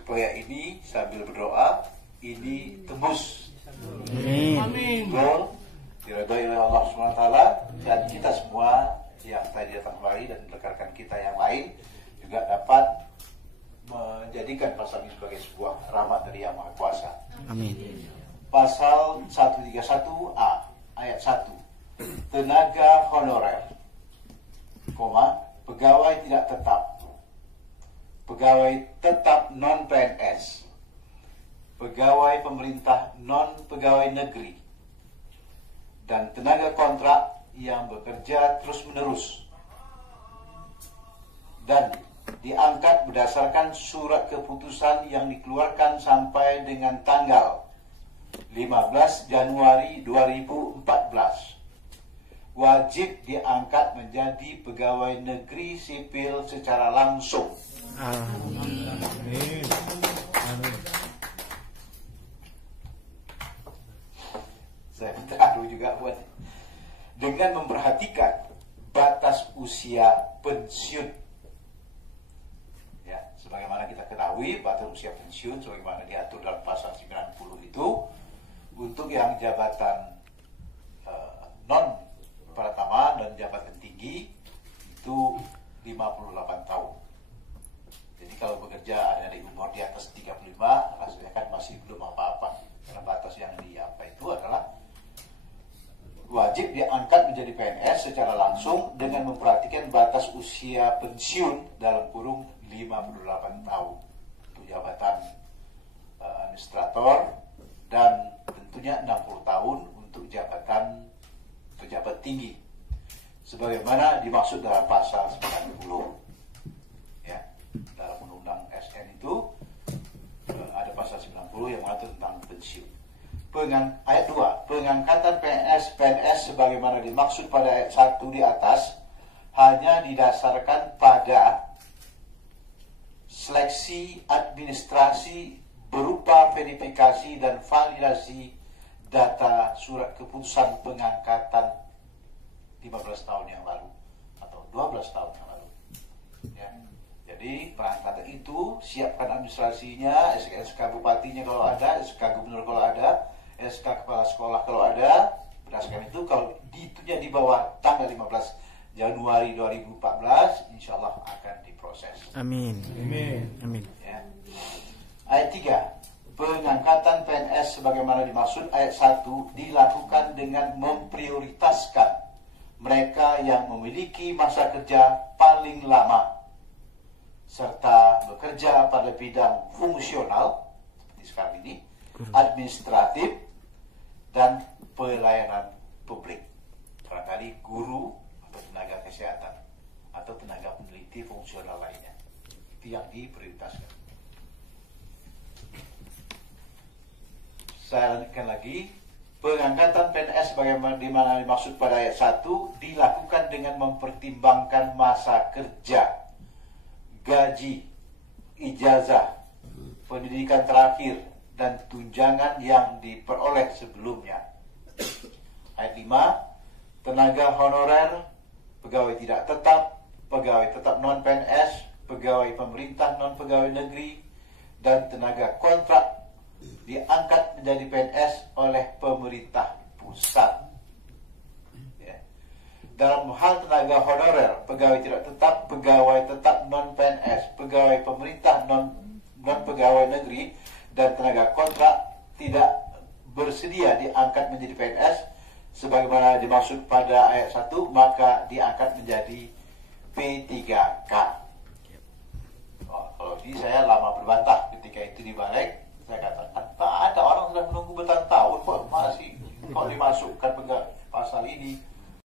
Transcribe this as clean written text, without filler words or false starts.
supaya ini sambil berdoa ini tembus. Amin. Betul, diridhoi oleh Allah SWT, dan kita semua yang tadi datang kembali dan rekan-rekan kita yang lain juga dapat menjadikan pasal ini sebagai sebuah rahmat dari Yang Maha Kuasa. Amin. Pasal 131A ayat 1, tenaga honorer, pegawai tidak tetap, pegawai tetap non-PNS, pegawai pemerintah non-pegawai negeri, dan tenaga kontrak yang bekerja terus-menerus dan diangkat berdasarkan surat keputusan yang dikeluarkan sampai dengan tanggal 15 Januari 2014 wajib diangkat menjadi pegawai negeri sipil secara langsung. Amin. Amin. Saya minta juga buat dengan memperhatikan batas usia pensiun. Ya, sebagaimana kita ketahui batas usia pensiun sebagaimana diatur dalam pasal 90 itu untuk yang jabatan non pratama dan jabatan tinggi itu 58 tahun. Jadi kalau bekerja ada di umur di atas 35 rasanya kan masih belum apa-apa. Karena batas yang itu adalah wajib diangkat menjadi PNS secara langsung dengan memperhatikan batas usia pensiun dalam kurung 58 tahun untuk jabatan administrator dan tentunya 60 tahun untuk jabatan pejabat tinggi sebagaimana dimaksud dalam pasal 90 ya, dalam undang-undang SN itu ada pasal 90 yang mengatur tentang pensiun. Ayat 2, pengangkatan PNS sebagaimana dimaksud pada ayat 1 di atas hanya didasarkan pada seleksi administrasi berupa verifikasi dan validasi data surat keputusan pengangkatan 15 tahun yang lalu atau 12 tahun yang lalu. Ya. Jadi pengangkatan itu siapkan administrasinya, SK bupatinya kalau ada, SK gubernur kalau ada, SK kepala sekolah kalau ada. Berdasarkan itu kalau ditunya di bawah tanggal 15 Januari 2014 insya Allah akan diproses. Amin. Amin. Amin. Ya. Ayat 3, pengangkatan PNS sebagaimana dimaksud ayat 1 dilakukan dengan memprioritaskan mereka yang memiliki masa kerja paling lama serta bekerja pada bidang fungsional seperti sekarang ini, administratif dan pelayanan publik. Barangkali guru atau tenaga kesehatan atau tenaga peneliti fungsional lainnya. Itu yang diprioritaskan. Saya lanjutkan lagi. Pengangkatan PNS sebagaimana dimaksud pada ayat 1 dilakukan dengan mempertimbangkan masa kerja, gaji, ijazah, pendidikan terakhir, dan tunjangan yang diperoleh sebelumnya. Ayat 5, tenaga honorer, pegawai tidak tetap, pegawai tetap non-PNS, pegawai pemerintah non-pegawai negeri, dan tenaga kontrak diangkat menjadi PNS oleh pemerintah pusat. Ya. Dalam hal tenaga honorer, pegawai tidak tetap, pegawai tetap non-PNS, pegawai pemerintah non-pegawai negeri, dan tenaga kontrak tidak bersedia diangkat menjadi PNS sebagaimana dimaksud pada ayat 1, maka diangkat menjadi P3K.